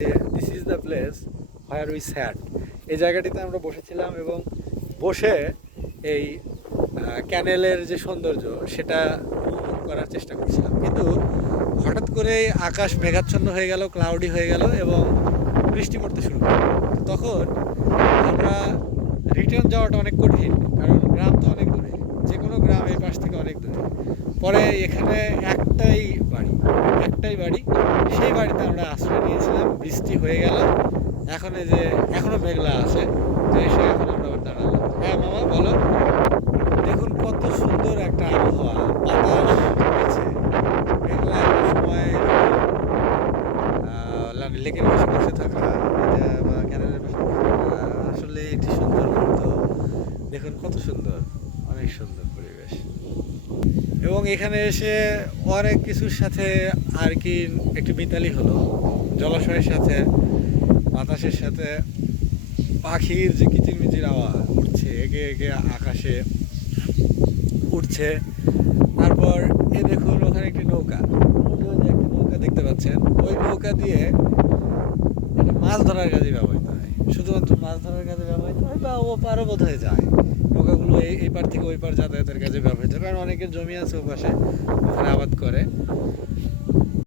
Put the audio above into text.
This is the place where we sat. এই জায়গাটিতে আমরা বসেছিলাম এবং বসে এই ক্যানেলের যে সৌন্দর্য সেটা উপভোগ করার চেষ্টা করছিলাম, কিন্তু হঠাৎ করে আকাশ মেঘাচ্ছন্ন হয়ে গেল, ক্লাউডি হয়ে গেল এবং বৃষ্টি পড়তে শুরু করলো। তখন আমরা রিটার্ন যাওয়াটা অনেক কঠিন, কারণ গ্রাম তো অনেক দূরে, যে কোনো গ্রাম এই পাশ থেকে অনেক দূরে। পরে এখানে একটাই বাড়ি, সেই বাড়িতে আমরা আশ্রয় নিয়েছিলাম। বৃষ্টি হয়ে গেল, এখন এই যে এখনো মেঘলা আছে, তো এসে এখন আমরা আবার দাঁড়ালাম। হ্যাঁ মামা বলো। দেখুন কত সুন্দর একটা আবহাওয়া, বাতাস হয়েছে, মেঘলা একটা সময় লেকের পাশে বসে থাকা এটা বা ক্যানেলের পাশে বসে থাকা আসলে একটি সুন্দর মুহূর্ত। দেখুন কত সুন্দর, অনেক সুন্দর পরিবেশ। এবং এখানে এসে অনেক কিছুর সাথে আর কি একটি মিতালি হলো, জলাশয়ের সাথে, বাতাসের সাথে, পাখির যে কিচিরমিচির আওয়াজ উঠছে, এগে এগে আকাশে উঠছে। তারপর এ দেখুন ওখানে একটি নৌকা, ওই যে একটি নৌকা দেখতে পাচ্ছেন, ওই নৌকা দিয়ে এটা মাছ ধরার কাজে ব্যবহৃত হয়, শুধুমাত্র মাছ ধরার কাজে ব্যবহৃত হয়, বা ও পারও বোধ হয়ে যায়। নৌকাগুলো এই পার থেকে ওই পার যাতায়াতের কাজে ব্যবহৃত হয়, কারণ অনেকের জমি আছে ও পাশে, ওখানে আবাদ করে।